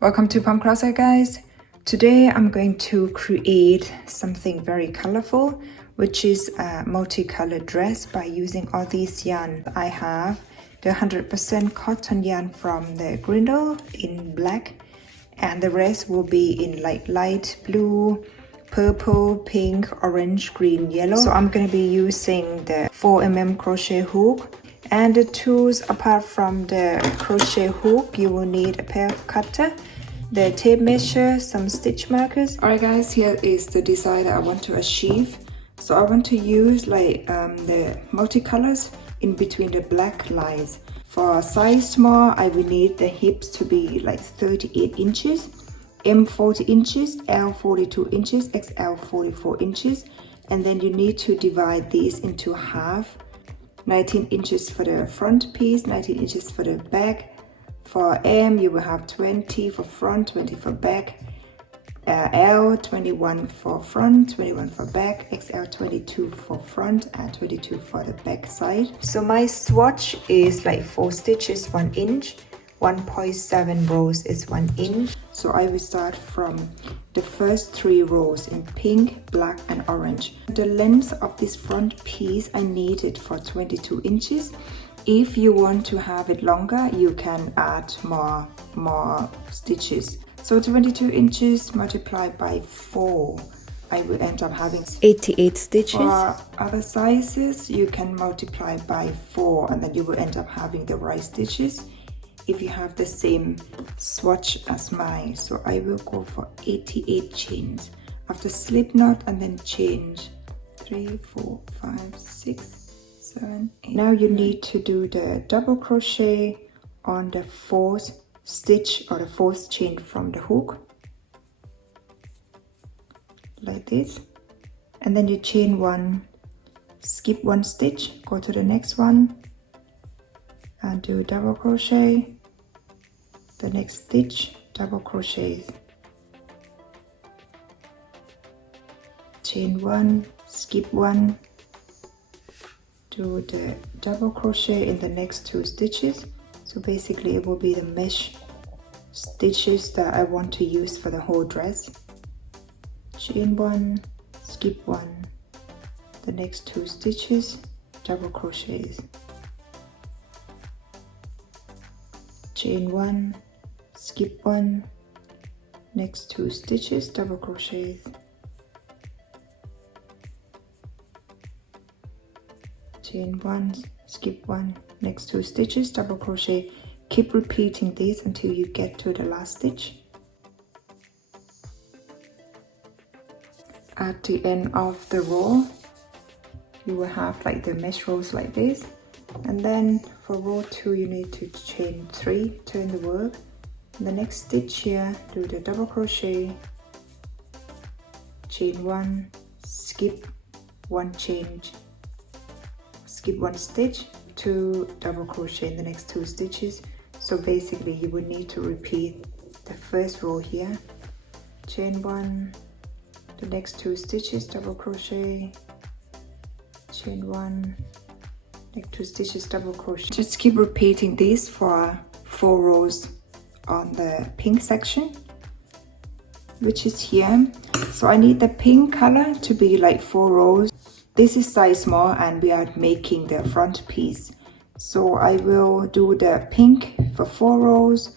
Welcome to POMCLOSET, guys. Today I'm going to create something very colorful, which is a multicolored dress by using all these yarn. I have the 100% cotton yarn from the gründl in black, and the rest will be in light blue, purple, pink, orange, green, yellow. So I'm going to be using the 4mm crochet hook. And the tools, apart from the crochet hook, you will need a pair of cutter, the tape measure, some stitch markers. Alright guys, here is the design that I want to achieve. So I want to use the multicolors in between the black lines. For size small, I will need the hips to be like 38 inches, M 40 inches, L 42 inches, XL 44 inches. And then you need to divide these into half. 19 inches for the front piece, 19 inches for the back. For M, you will have 20 for front, 20 for back. L, 21 for front, 21 for back. XL, 22 for front and 22 for the back side. So my swatch is like 4 stitches, 1 inch. 1.7 rows is 1 inch. So I will start from the first 3 rows in pink, black and orange. The length of this front piece, I need it for 22 inches. If you want to have it longer, you can add more stitches. So 22 inches multiplied by 4, I will end up having 88 stitches. For other sizes, you can multiply by 4 and then you will end up having the right stitches if you have the same swatch as mine. So I will go for 88 chains. After slip knot and then change 3, 4, 5, 6, 7, 8. Now you need to do the double crochet on the 4th stitch or the 4th chain from the hook, like this, and then you chain 1, skip 1 stitch, go to the next one and do double crochet, the next stitch, double crochet, chain 1, skip 1, do the double crochet in the next 2 stitches. So basically it will be the mesh stitches that I want to use for the whole dress. Chain 1, skip 1, the next 2 stitches, double crochets, chain 1, skip 1, next 2 stitches, double crochets, chain 1, skip 1, next 2 stitches, double crochet. Keep repeating this until you get to the last stitch. At the end of the row, you will have like the mesh rows like this. And then for row 2, you need to chain 3, turn the work. In the next stitch here, do the double crochet, chain 1, skip 1 change, skip 1 stitch, 2 double crochet in the next 2 stitches. So basically you would need to repeat the first row here, chain 1, the next 2 stitches, double crochet, chain 1, next 2 stitches, double crochet. Just keep repeating this for 4 rows on the pink section, which is here. So I need the pink color to be like 4 rows. This is size small and we are making the front piece. So I will do the pink for 4 rows,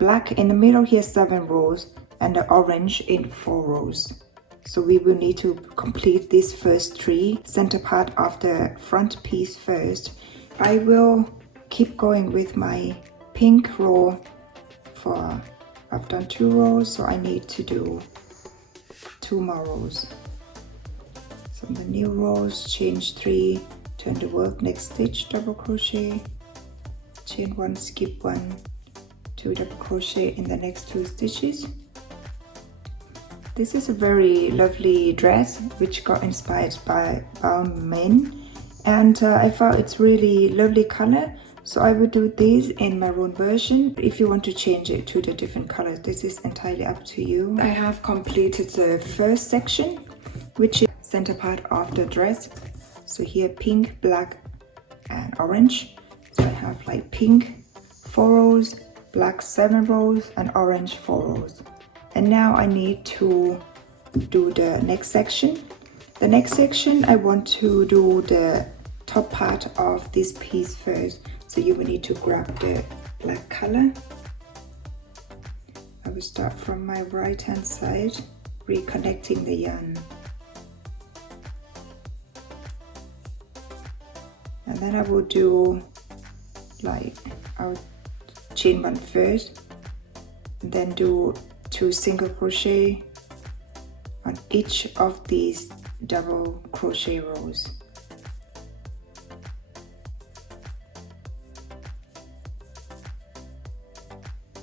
black in the middle here 7 rows, and the orange in 4 rows. So we will need to complete this first 3 center part of the front piece first. I will keep going with my pink row for, I've done 2 rows, so I need to do 2 more rows. So in the new rows, change 3, turn the work, next stitch, double crochet, chain 1, skip 1, 2 double crochet in the next 2 stitches. This is a very lovely dress which got inspired by Balmain, and I thought it's really lovely color, so I will do this in maroon version. If you want to change it to the different colors, this is entirely up to you. I have completed the first section, which is center part of the dress. So here pink, black and orange. So I have like pink 4 rows, black 7 rows and orange 4 rows. And now I need to do the next section. The next section, I want to do the top part of this piece first. So you will need to grab the black color. I will start from my right hand side, reconnecting the yarn. And then I will do like, I'll chain 1 first, and then do 2 single crochet on each of these double crochet rows.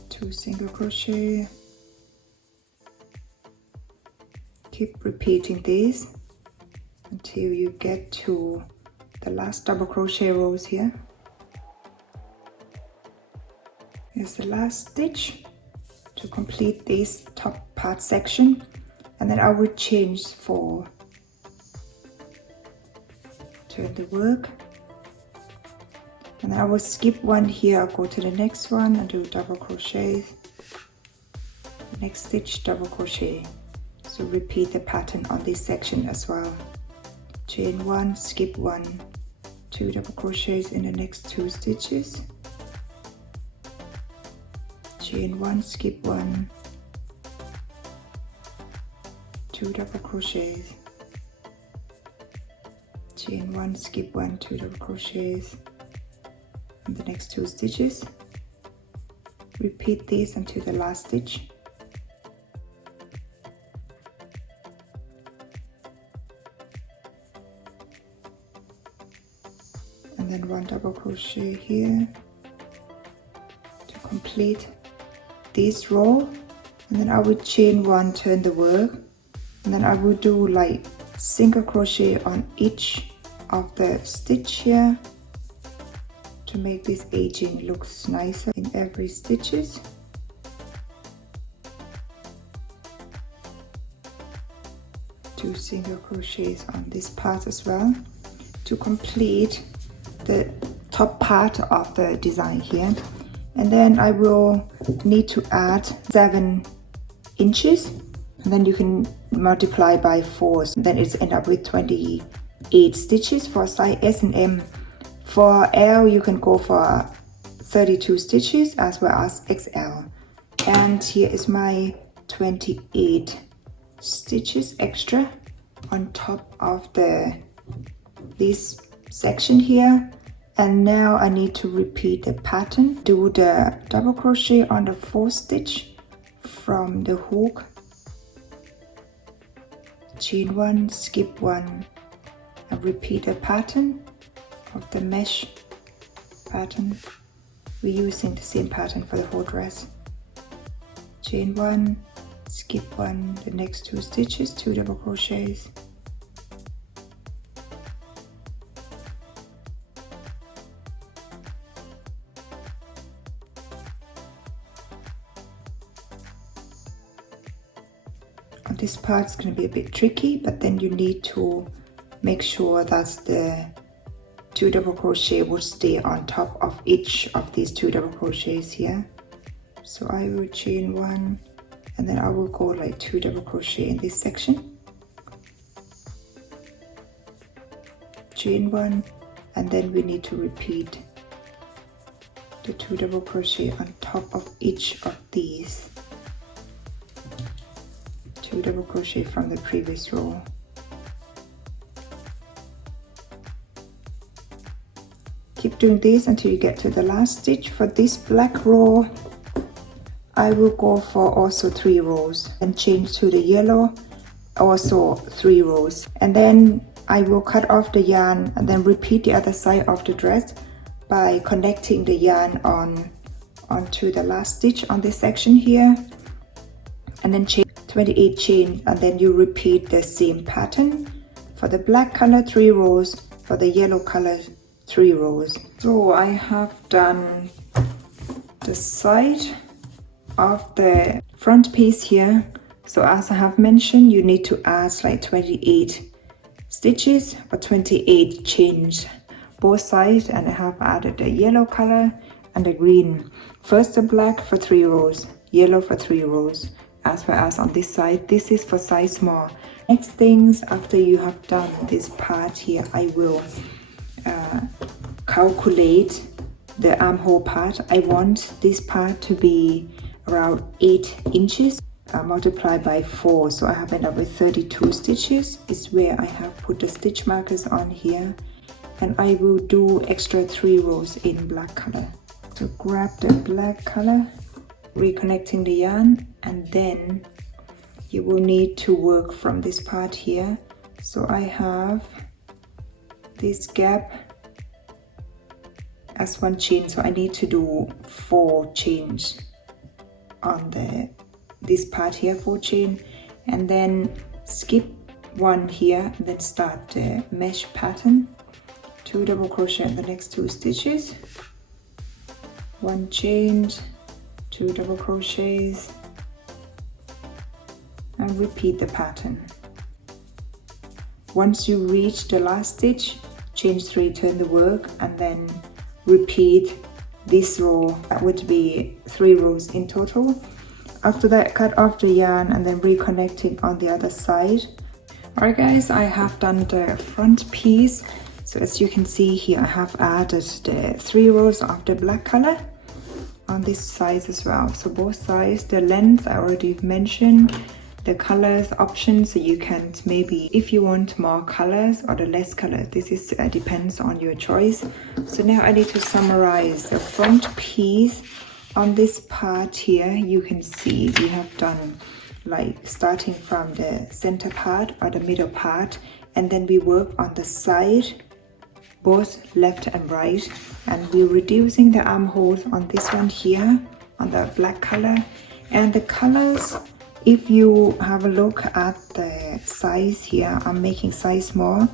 Two single crochet. Keep repeating this until you get to the last double crochet rows here. Here's the last stitch to complete this top part section, and then I will change 4. Turn the work, and then I will skip 1 here. I'll go to the next one and do double crochet. Next stitch, double crochet. So repeat the pattern on this section as well. Chain 1, skip 1, 2 double crochets in the next 2 stitches. Chain 1, skip 1, 2 double crochets. Chain 1, skip 1, 2 double crochets in the next 2 stitches. Repeat this until the last stitch. And then 1 double crochet here to complete this row. And then I will chain 1, turn the work, and then I will do like single crochet on each of the stitch here to make this edging looks nicer in every stitches. Two single crochets on this part as well to complete the top part of the design here. And then I will need to add 7 inches, and then you can multiply by 4, and then it's end up with 28 stitches for size S and M. For L you can go for 32 stitches as well as XL. And here is my 28 stitches extra on top of this section here. And now I need to repeat the pattern. Do the double crochet on the 4th stitch from the hook. Chain 1, skip 1, and repeat the pattern of the mesh pattern. We're using the same pattern for the whole dress. Chain 1, skip 1, the next 2 stitches, 2 double crochets. This part's going to be a bit tricky, but then you need to make sure that the 2 double crochet will stay on top of each of these 2 double crochets here. So I will chain 1, and then I will go like 2 double crochet in this section. Chain 1, and then we need to repeat the 2 double crochet on top of each of these. 2 double crochet from the previous row. Keep doing this until you get to the last stitch. For this black row, I will go for also 3 rows and change to the yellow, also 3 rows. And then I will cut off the yarn and then repeat the other side of the dress by connecting the yarn onto the last stitch on this section here, and then chain 28 chains, and then you repeat the same pattern. For the black color, 3 rows, for the yellow color, 3 rows. So I have done the side of the front piece here. So as I have mentioned, you need to add like 28 stitches or 28 chains both sides, and I have added the yellow color and the green. First the black for 3 rows, yellow for 3 rows, as well as on this side. This is for size small. Next things, after you have done this part here, I will calculate the armhole part. I want this part to be around 8 inches. Multiply by 4, so I have ended up with 32 stitches. Is where I have put the stitch markers on here, and I will do extra 3 rows in black color. So grab the black color, reconnecting the yarn, and then you will need to work from this part here. So I have this gap as 1 chain, so I need to do 4 chains on this part here, 4 chain, and then skip 1 here, and then start the mesh pattern. 2 double crochet in the next 2 stitches, 1 chain, 2 double crochets, and repeat the pattern. Once you reach the last stitch, chain 3, turn the work, and then repeat this row. That would be 3 rows in total. After that, cut off the yarn and then reconnect it on the other side. Alright guys, I have done the front piece. So as you can see here, I have added the 3 rows of the black color on this side as well. So both sides, the length I already mentioned, the colors options, so you can maybe, if you want more colors or the less colors, this is depends on your choice. So now I need to summarize the front piece. On this part here, you can see we have done like starting from the center part or the middle part, and then we work on the side, both left and right, and we're reducing the armholes on this one here on the black color. And the colors, if you have a look at the size here, I'm making size small.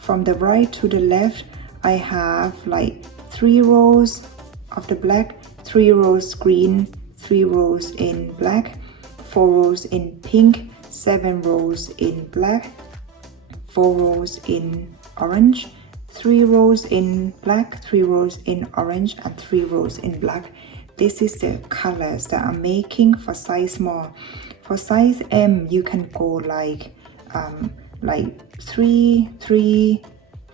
From the right to the left, I have like 3 rows of the black, 3 rows green, 3 rows in black, 4 rows in pink, 7 rows in black, 4 rows in orange, 3 rows in black, 3 rows in orange, and 3 rows in black. This is the colors that I'm making for size small. For size M, you can go like 3, 3,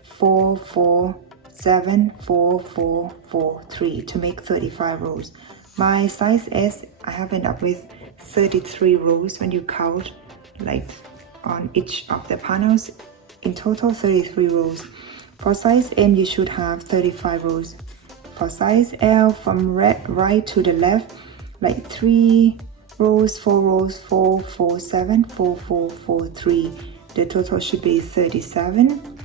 4, 4, 7, 4, 4, 4, 3 to make 35 rows. My size S, I have ended up with 33 rows when you count like on each of the panels. In total 33 rows. For size M, you should have 35 rows. For size L, from right to the left, like 3 rows, 4 rows, 4, 4, 7, 4, 4, 4, 3. The total should be 37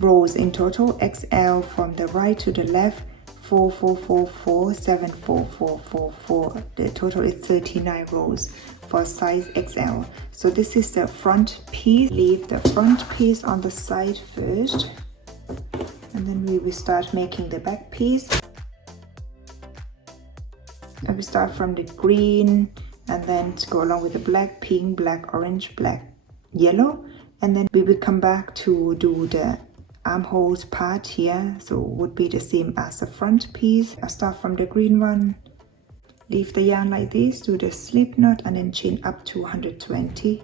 rows in total. XL, from the right to the left, 4, 4, 4, 4, 7, 4, 4, 4, 4. The total is 39 rows for size XL. So this is the front piece. Leave the front piece on the side first, and then we will start making the back piece. And we start from the green, and then to go along with the black, pink, black, orange, black, yellow, and then we will come back to do the armholes part here, so it would be the same as the front piece. I'll start from the green one, leave the yarn like this, do the slip knot, and then chain up to 120.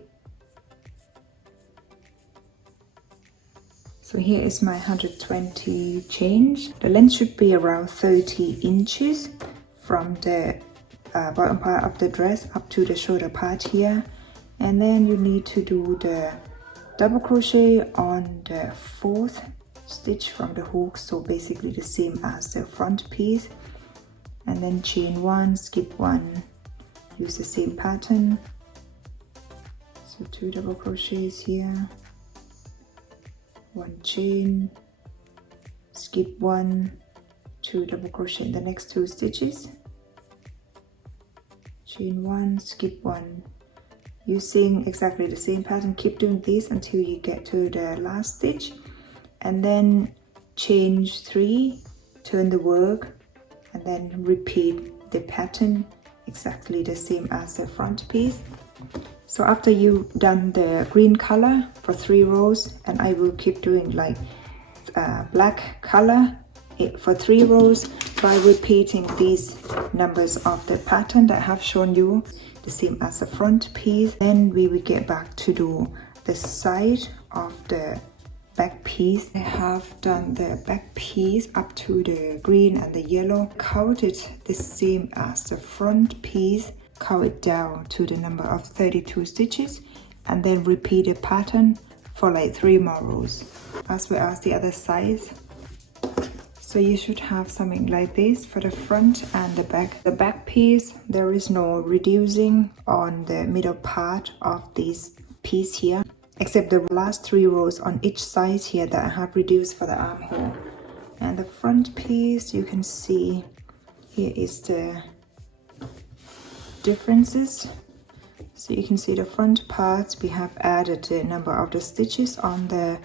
So here is my 120 chains. The length should be around 30 inches from the bottom part of the dress up to the shoulder part here. And then you need to do the double crochet on the 4th stitch from the hook, so basically the same as the front piece, and then chain 1, skip 1, use the same pattern. So 2 double crochets here, 1 chain, skip 1, 2 double crochet in the next 2 stitches, chain 1, skip 1, using exactly the same pattern. Keep doing this until you get to the last stitch, and then chain 3, turn the work, and then repeat the pattern exactly the same as the front piece. So after you've done the green color for 3 rows, and I will keep doing like black color for 3 rows by repeating these numbers of the pattern that I have shown you, the same as the front piece. Then we will get back to do the side of the back piece. I have done the back piece up to the green and the yellow, count it the same as the front piece, count it down to the number of 32 stitches, and then repeat the pattern for like 3 more rows, as well as the other side. So you should have something like this for the front and the back. The back piece, there is no reducing on the middle part of this piece here, except the last 3 rows on each side here that I have reduced for the armhole. And the front piece, you can see here is the differences. So you can see the front parts, we have added the number of the stitches on the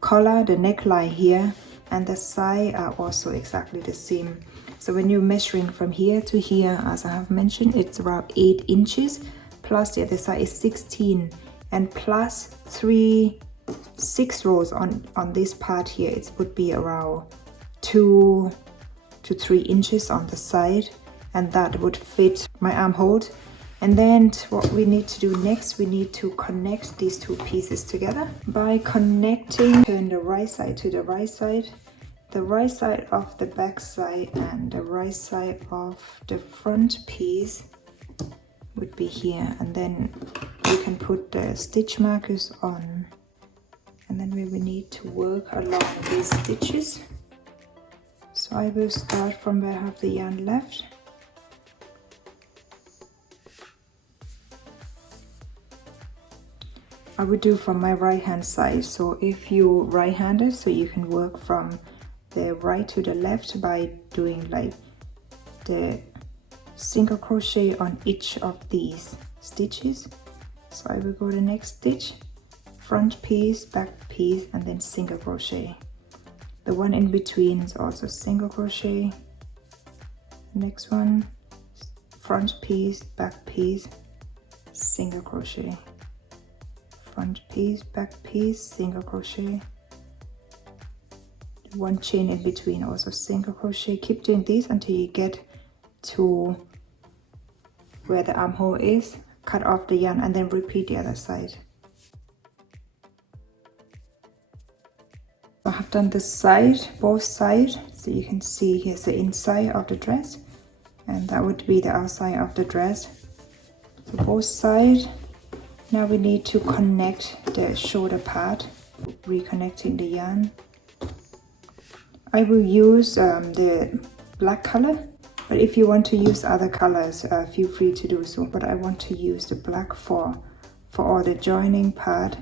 collar, the neckline here, and the side are also exactly the same. So when you're measuring from here to here, as I have mentioned, it's around 8 inches, plus the other side is 16, and plus 6 rows on this part here, it would be around 2 to 3 inches on the side, and that would fit my armhole. And then what we need to do next, we need to connect these 2 pieces together. By connecting, turn the right side to the right side of the back side, and the right side of the front piece would be here. And then you can put the stitch markers on, and then we will need to work along these stitches. So I will start from where I have the yarn left. I would do from my right hand side. So if you right-handed, so you can work from the right to the left by doing like the single crochet on each of these stitches. So I will go the next stitch, front piece, back piece, and then single crochet. The one in between is also single crochet. Next one, front piece, back piece, single crochet. Front piece, back piece, single crochet, 1 chain in between, also single crochet. Keep doing this until you get to where the armhole is, cut off the yarn, and then repeat the other side. I have done the side, both sides, so you can see here's the inside of the dress, and that would be the outside of the dress. So both sides. Now we need to connect the shoulder part, reconnecting the yarn. I will use the black color, but if you want to use other colors, feel free to do so. But I want to use the black for all the joining part.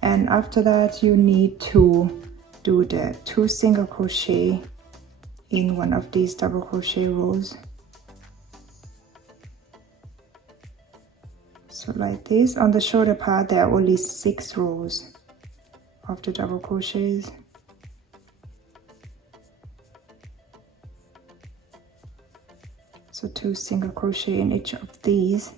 And after that, you need to do the 2 single crochet in one of these double crochet rows. So like this. On the shoulder part, there are only 6 rows of the double crochets. So 2 single crochet in each of these.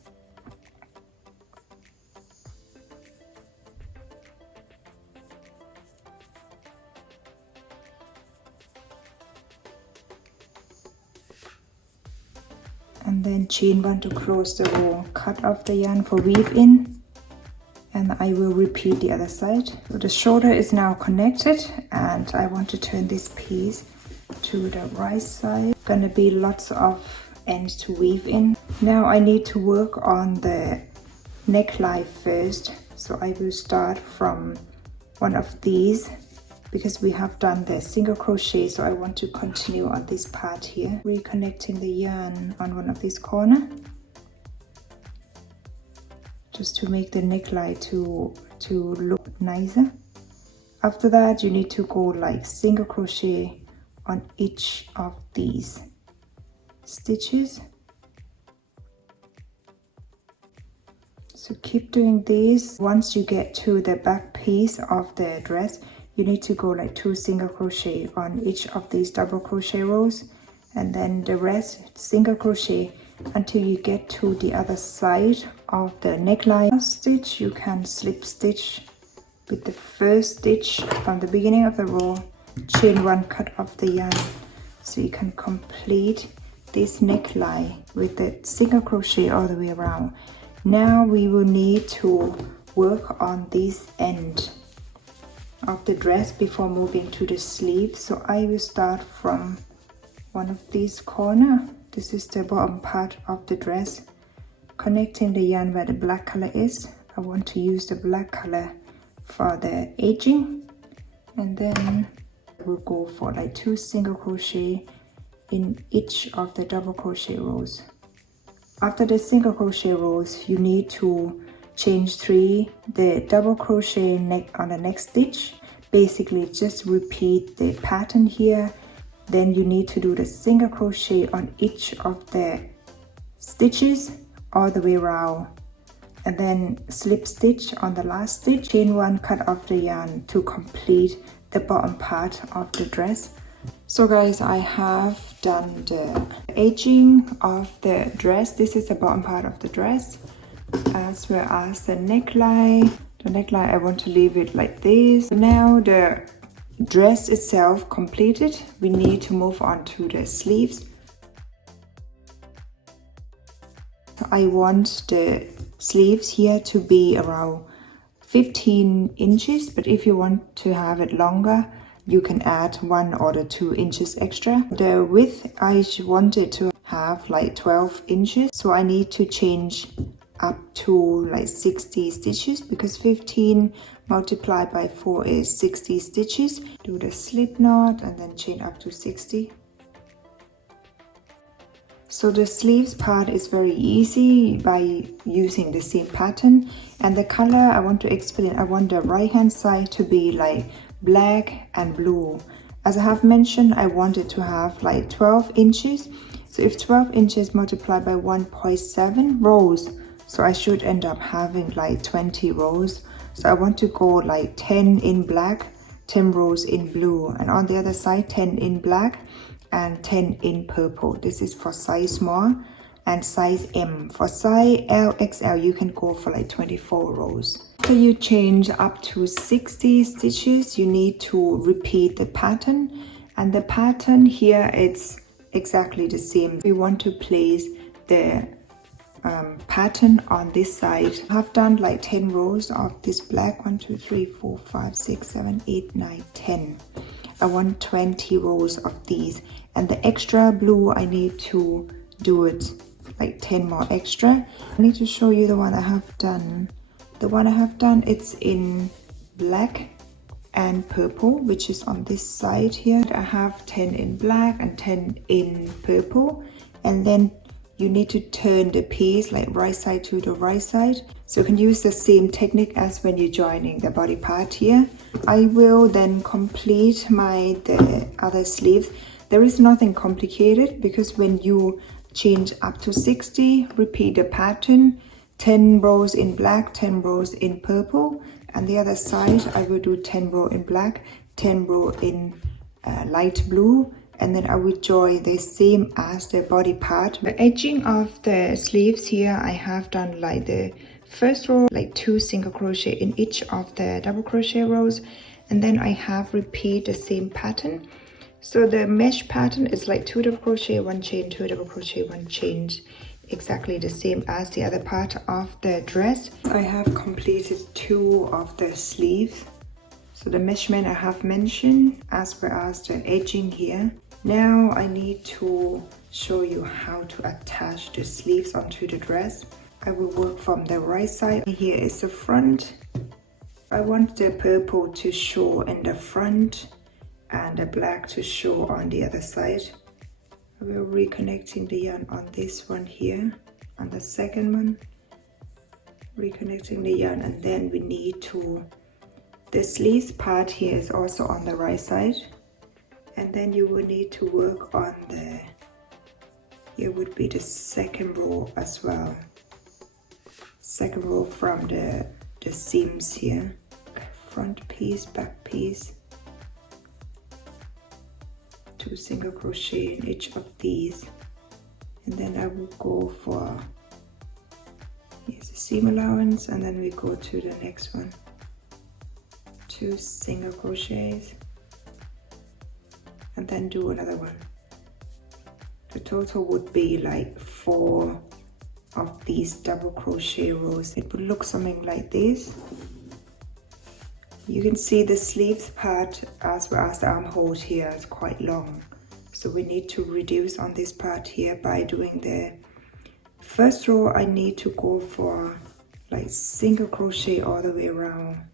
And then chain 1 to close the row. Cut off the yarn for weave in, and I will repeat the other side. So the shoulder is now connected, and I want to turn this piece to the right side. Gonna be lots of ends to weave in. Now I need to work on the neckline first, so I will start from one of these, because we have done the single crochet, so I want to continue on this part here, reconnecting the yarn on one of these corners, just to make the neckline to look nicer. After that, you need to go like single crochet on each of these stitches. So keep doing this. Once you get to the back piece of the dress, you need to go like 2 single crochet on each of these double crochet rows, and then the rest single crochet until you get to the other side of the neckline. Last stitch, you can slip stitch with the first stitch from the beginning of the row, chain 1, cut off the yarn, so you can complete this neckline with the single crochet all the way around. Now we will need to work on this end of the dress before moving to the sleeve. So I will start from one of these corners. This is the bottom part of the dress, connecting the yarn where the black color is. I want to use the black color for the edging, and then we'll go for like 2 single crochet in each of the double crochet rows. After the single crochet rows, you need to chain 3 the double crochet on the next stitch. Basically just repeat the pattern here. Then you need to do the single crochet on each of the stitches all the way around, and then slip stitch on the last stitch, chain 1, cut off the yarn to complete the bottom part of the dress. So guys, I have done the edging of the dress. This is the bottom part of the dress, as well as the neckline. The neckline, I want to leave it like this. Now the dress itself completed, we need to move on to the sleeves. I want the sleeves here to be around 15 inches, but if you want to have it longer, you can add 1 or 2 inches extra. The width, I wanted to have like 12 inches, so I need to change up to like 60 stitches, because 15 multiplied by 4 is 60 stitches. Do the slip knot and then chain up to 60. So the sleeves part is very easy by using the same pattern. And the color I want to explain, I want the right hand side to be like black and blue. As I have mentioned, I wanted to have like 12 inches. So if 12 inches multiplied by 1.7 rows, so I should end up having like 20 rows. So I want to go like 10 in black, 10 rows in blue, and on the other side 10 in black and 10 in purple. This is for size small and size M. For size L, XL, you can go for like 24 rows. After you change up to 60 stitches, you need to repeat the pattern, and the pattern here, it's exactly the same. We want to place the pattern on this side. I've done like 10 rows of this black. 1, 2, 3, 4, 5, 6, 7, 8, 9, 10. I want 20 rows of these, and the extra blue, I need to do it like 10 more extra. I need to show you the one I have done. The one I have done, it's in black and purple, which is on this side here. I have 10 in black and 10 in purple, and then you need to turn the piece like right side to the right side. So you can use the same technique as when you're joining the body part here. I will then complete the other sleeves. There is nothing complicated, because when you change up to 60, repeat the pattern, 10 rows in black, 10 rows in purple, and the other side I will do 10 row in black, 10 row in light blue, and then I will join the same as the body part. The edging of the sleeves here, I have done like the first row, like 2 single crochet in each of the double crochet rows, and then I have repeat the same pattern. So the mesh pattern is like 2 double crochet, 1 chain, 2 double crochet, 1 chain, exactly the same as the other part of the dress. I have completed 2 of the sleeves. So the measurement I have mentioned, as well as the edging here. Now I need to show you how to attach the sleeves onto the dress. I will work from the right side. Here is the front. I want the purple to show in the front and the black to show on the other side. I will reconnecting the yarn on this one here, on the second one. Reconnecting the yarn, and then we need to, the sleeves part here is also on the right side. And then you will need to work on the, here would be the second row as well. Second row from the seams here. Front piece, back piece. 2 single crochet in each of these. And then I will go for, here's the seam allowance, and then we go to the next one. 2 single crochets. And then do another one. The total would be like 4 of these double crochet rows. It would look something like this. You can see the sleeves part as well as the armhole here is quite long. So we need to reduce on this part here by doing the first row. I need to go for like single crochet all the way around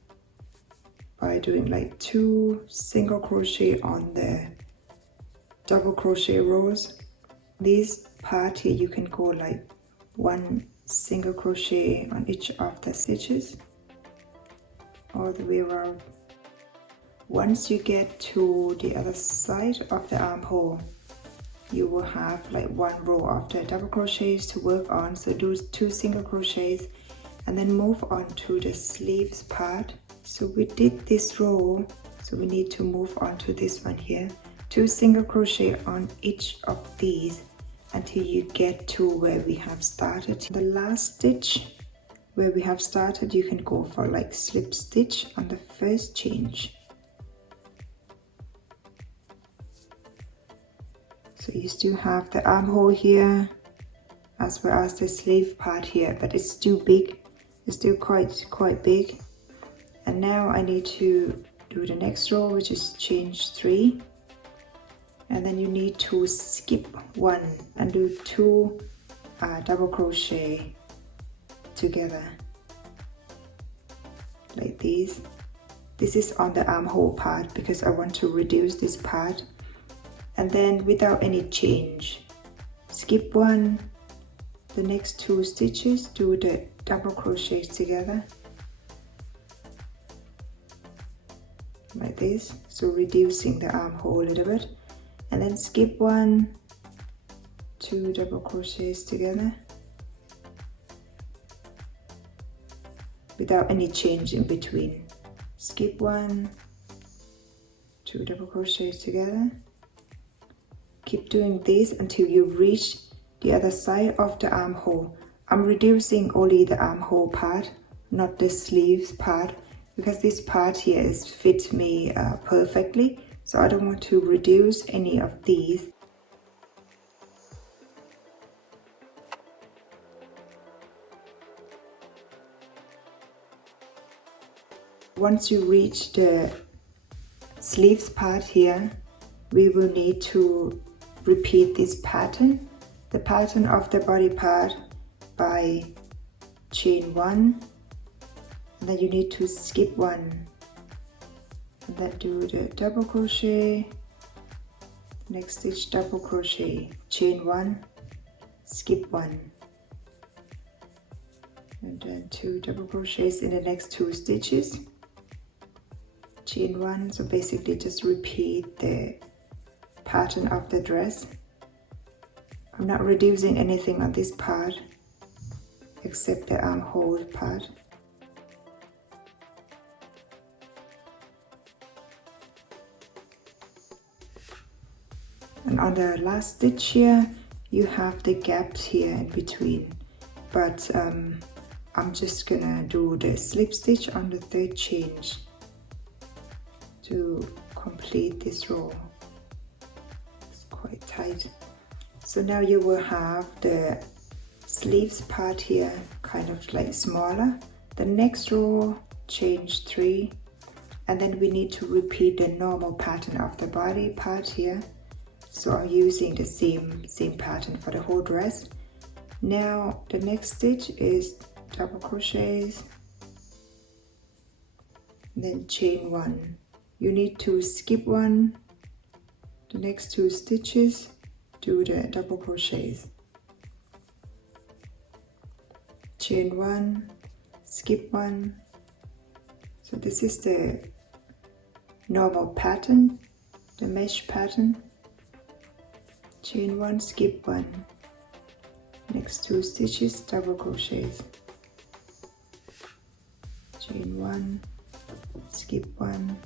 by doing like 2 single crochet on the double crochet rows. This part here you can go like 1 single crochet on each of the stitches all the way around. Once you get to the other side of the armhole, you will have like 1 row of the double crochets to work on. So do 2 single crochets and then move on to the sleeves part. So we did this row, so we need to move on to this one here. 2 single crochet on each of these until you get to where we have started. The last stitch where we have started, you can go for like slip stitch on the first change. So you still have the armhole here as well as the sleeve part here, but it's still big. It's still quite big. And now I need to do the next row, which is change 3. And then you need to skip 1 and do 2 double crochet together like this. This is on the armhole part because I want to reduce this part. And then without any change, skip 1, the next 2 stitches, do the double crochets together like this, so reducing the armhole a little bit, and then skip 1, 2 double crochets together without any change in between. Skip 1, 2 double crochets together. Keep doing this until you reach the other side of the armhole. I'm reducing only the armhole part, not the sleeves part, because this part here is fits me perfectly, so I don't want to reduce any of these. Once you reach the sleeves part here, we will need to repeat this pattern, the pattern of the body part, by chain 1, and then you need to skip 1 and then do the double crochet, next stitch double crochet, chain 1, skip 1, and then 2 double crochets in the next 2 stitches, chain 1. So basically just repeat the pattern of the dress. I'm not reducing anything on this part except the armhole part. And on the last stitch here, you have the gaps here in between, but I'm just gonna do the slip stitch on the 3rd chain to complete this row. It's quite tight. So now you will have the sleeves part here kind of like smaller. The next row, change 3, and then we need to repeat the normal pattern of the body part here. So I'm using the same pattern for the whole dress. Now the next stitch is double crochets, then chain 1. You need to skip 1, the next 2 stitches, do the double crochets, chain 1, skip 1. So this is the normal pattern, the mesh pattern. Chain 1, skip 1, next 2 stitches, double crochets, chain 1, skip 1,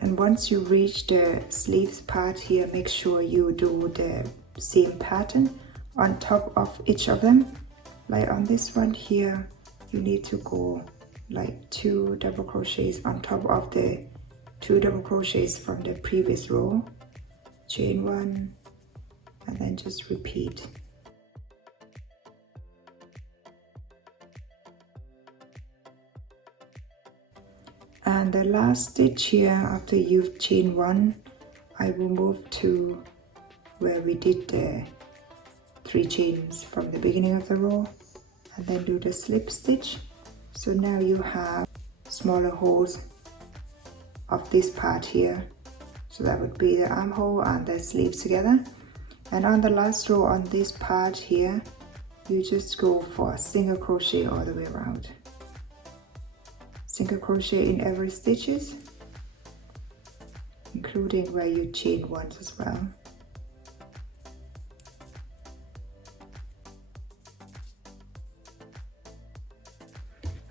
and once you reach the sleeves part here, make sure you do the same pattern on top of each of them. Like on this one here, you need to go like 2 double crochets on top of the 2 double crochets from the previous row, chain 1, and then just repeat. And the last stitch here, after you've chained 1, I will move to where we did the 3 chains from the beginning of the row, and then do the slip stitch. So now you have smaller holes of this part here, so that would be the armhole and the sleeves together. And on the last row on this part here, you just go for a single crochet all the way around. Single crochet in every stitches, including where you chain once as well.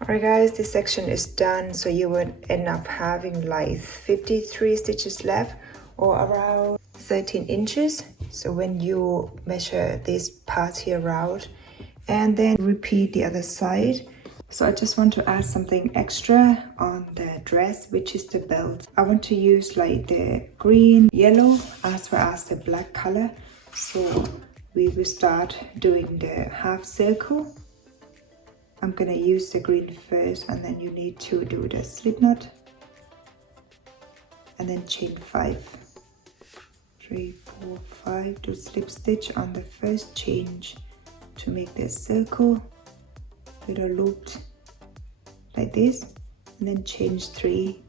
Alright guys, this section is done, so you would end up having like 53 stitches left, or around 13 inches. So when you measure this part here out, and then repeat the other side. So I just want to add something extra on the dress, which is the belt. I want to use like the green, yellow, as well as the black color. So we will start doing the half circle. I'm gonna use the green first, and then you need to do the slip knot, and then chain 5, 3, 4, 5, do slip stitch on the first change to make this circle, little looped like this, and then change 3,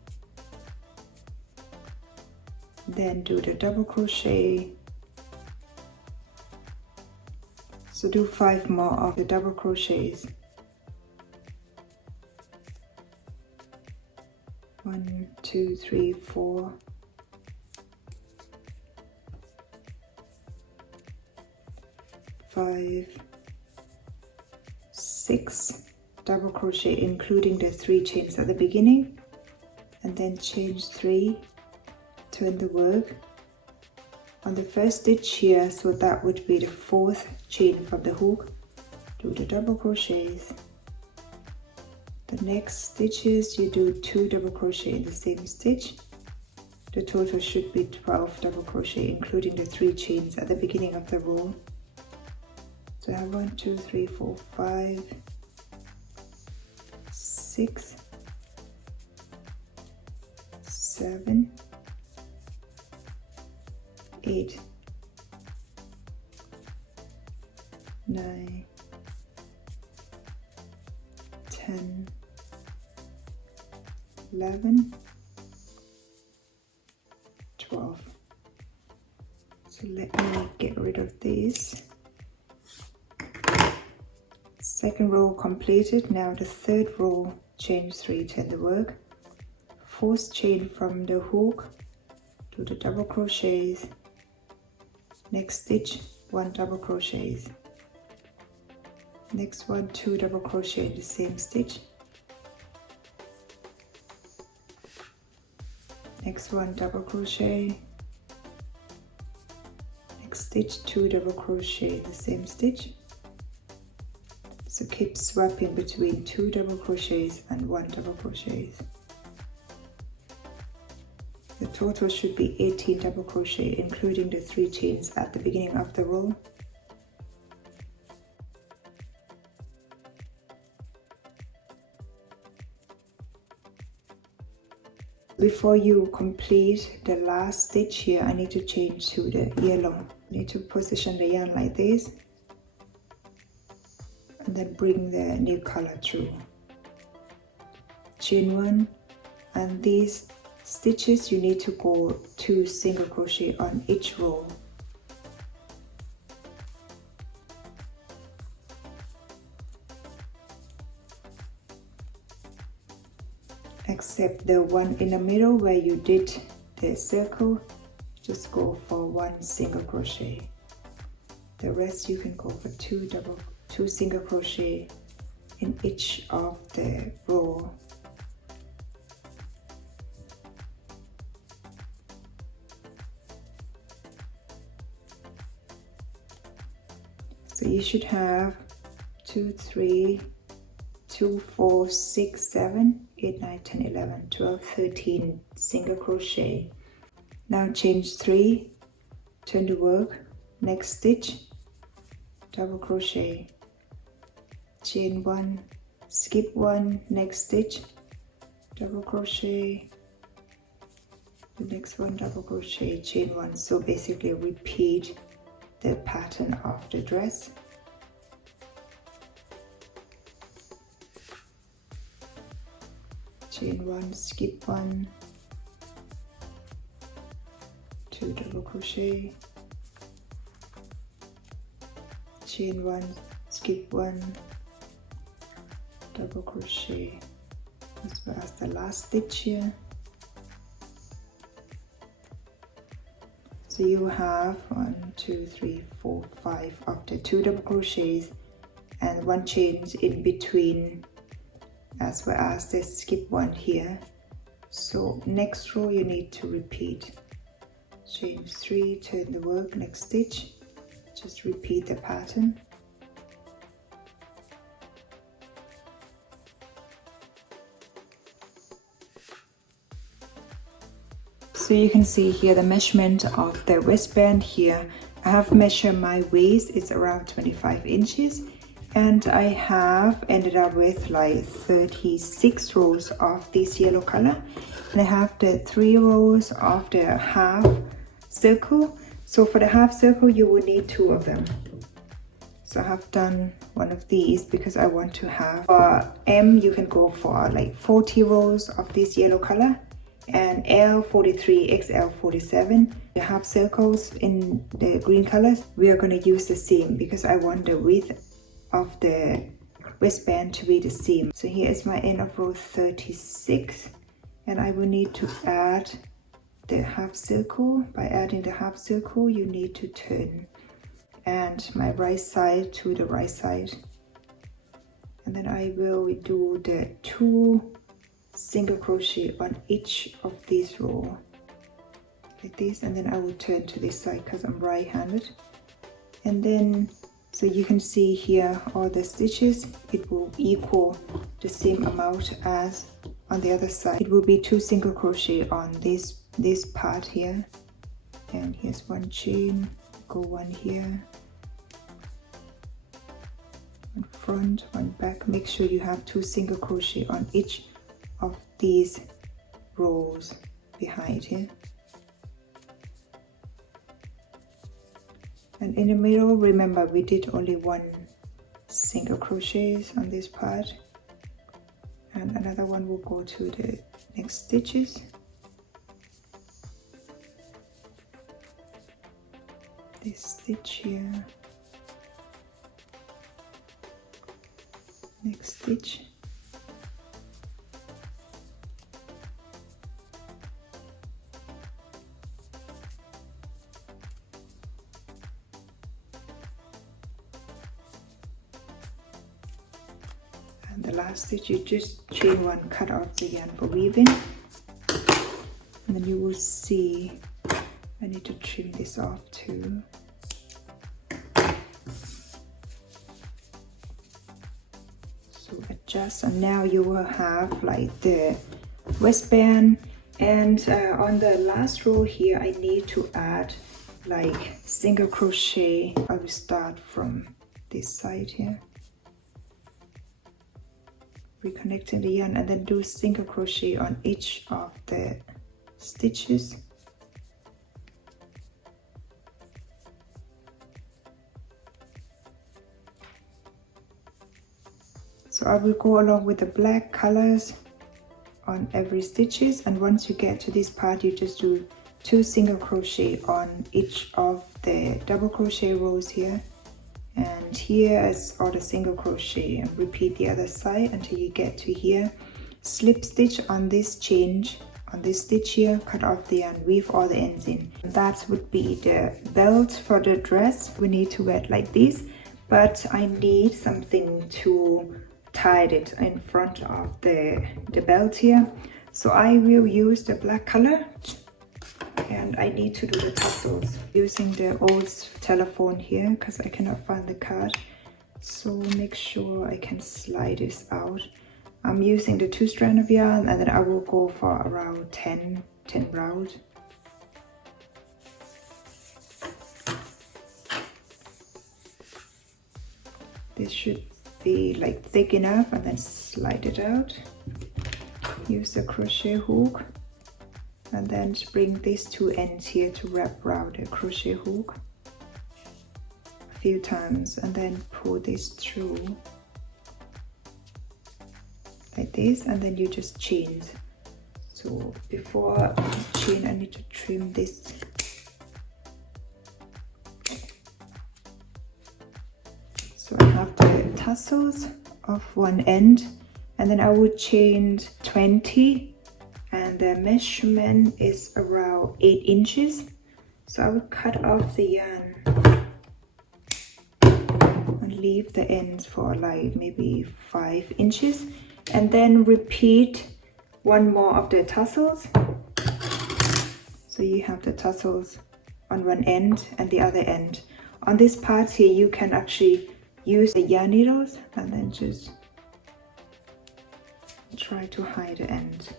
then do the double crochet. So do 5 more of the double crochets. 1, 2, 3, 4, 5, 6 double crochet, including the 3 chains at the beginning, and then chain 3, turn the work on the first stitch here, so that would be the 4th chain from the hook, do the double crochets. The next stitches you do 2 double crochet in the same stitch. The total should be 12 double crochet, including the 3 chains at the beginning of the row. So I have 1, 2, 3, 4, 5, 6, 7, 8, 9, 10, 11, 12. So let me get rid of these. Second row completed. Now the third row, chain 3, turn the work, 4th chain from the hook, do the double crochets, next stitch 1 double crochets, next one 2 double crochet in the same stitch, next one double crochet, next stitch 2 double crochet in the same stitch. So keep swapping between 2 double crochets and 1 double crochets. The total should be 18 double crochet, including the 3 chains at the beginning of the row. Before you complete the last stitch here, I need to change to the yellow. I need to position the yarn like this, and then bring the new color through. Chain 1, and these stitches you need to go 2 single crochet on each row. Except the one in the middle where you did the circle, just go for 1 single crochet. The rest you can go for 2 single crochet in each of the row. So you should have 2, 3, 2, 4, 6, 7, 8, 9, 10, 11, 12, 13 single crochet. Now change 3, turn the work, next stitch, double crochet, chain 1, skip 1, next stitch, double crochet, the next one, double crochet, chain 1. So basically repeat the pattern of the dress. Chain 1, skip 1, 2 double crochet, chain 1, skip 1, double crochet, as well as the last stitch here. So you have 1, 2, 3, 4, 5 of the 2 double crochets and 1 chain in between, as well as the skip 1 here. So next row you need to repeat. Chain 3, turn the work, next stitch, just repeat the pattern. So you can see here the measurement of the waistband here. I have measured my waist, it's around 25 inches. And I have ended up with like 36 rows of this yellow color. And I have the 3 rows of the half circle. So for the half circle, you will need 2 of them. So I have done one of these because I want to have, for M, you can go for like 40 rows of this yellow color. And L 43, XL 47. The half circles in the green colors, we are going to use the same because I want the width of the waistband to be the same. So here is my end of row 36, and I will need to add the half circle. By adding the half circle, you need to turn and my right side to the right side, and then I will do the 2 single crochet on each of these rows like this, and then I will turn to this side because I'm right-handed. And then so you can see here all the stitches, it will equal the same amount as on the other side. It will be 2 single crochet on this part here, and here's 1 chain, go 1 here, 1 front, 1 back. Make sure you have 2 single crochet on each of these rows behind here. And in the middle, remember we did only 1 single crochets on this part, and another one will go to the next stitches. This stitch here, next stitch, and the last stitch you just chain 1, cut off the yarn for weaving, and then you will see I need to trim this off too. So adjust, and now you will have like the waistband. And on the last row here, I need to add like single crochet. I will start from this side here, reconnecting the yarn, and then do single crochet on each of the stitches. So I will go along with the black colors on every stitches, and once you get to this part, you just do 2 single crochet on each of the double crochet rows here, and here is all the single crochet, and repeat the other side until you get to here. Slip stitch on this change on this stitch here, cut off the yarn, weave all the ends in. That would be the belt for the dress. We need to wear it like this, but I need something to tie it in front of the belt here. So I will use the black color, and I need to do the tassels using the old telephone here because I cannot find the card. So make sure I can slide this out. I'm using the 2 strand of yarn, and then I will go for around 10 round. This should be like thick enough, and then slide it out. Use the crochet hook, and then bring these 2 ends here to wrap around the crochet hook a few times, and then pull this through like this, and then you just chain. So before chain, I need to trim this. So I have the tassels of one end, and then I would chain 20, and the measurement is around 8 inches. So I would cut off the yarn and leave the ends for like maybe 5 inches, and then repeat one more of the tassels. So you have the tassels on one end and the other end. On this part here, you can actually use the yarn needles and then just try to hide the end.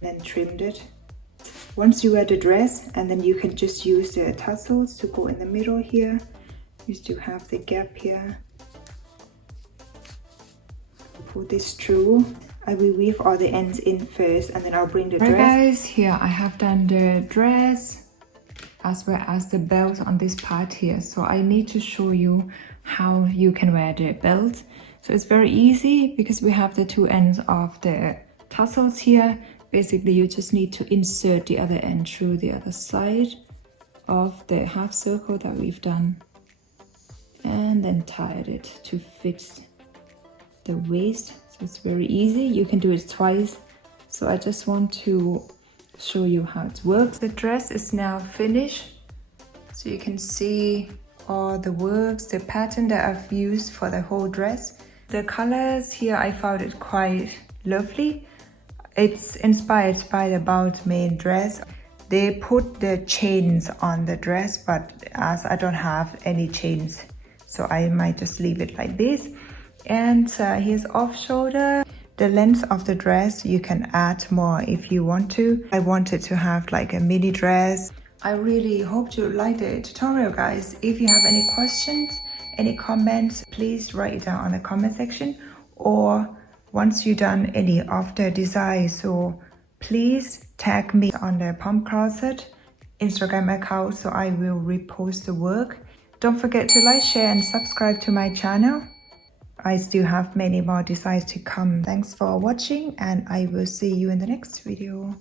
Then trimmed it. Once you wear the dress, and then you can just use the tassels to go in the middle here. You still have the gap here. Pull this through. I will weave all the ends in first, and then I'll bring the dress. Right guys, here I have done the dress as well as the belt on this part here. So I need to show you how you can wear the belt. So it's very easy because we have the 2 ends of the tassels here. Basically you just need to insert the other end through the other side of the half circle that we've done, and then tie it to fit the waist. So it's very easy, you can do it twice. So I just want to show you how it works. The dress is now finished, so you can see all the works, the pattern that I've used for the whole dress. The colors here, I found it quite lovely. It's inspired by the Balmain dress. They put the chains on the dress, but as I don't have any chains, so I might just leave it like this. And here's off shoulder. The length of the dress, you can add more if you want to. I wanted to have like a mini dress. I really hope you like the tutorial, guys. If you have any questions, any comments, please write it down on the comment section, or once you've done any of the designs, so please tag me on the POMCLOSET Instagram account, so I will repost the work. Don't forget to like, share and subscribe to my channel. I still have many more designs to come. Thanks for watching, and I will see you in the next video.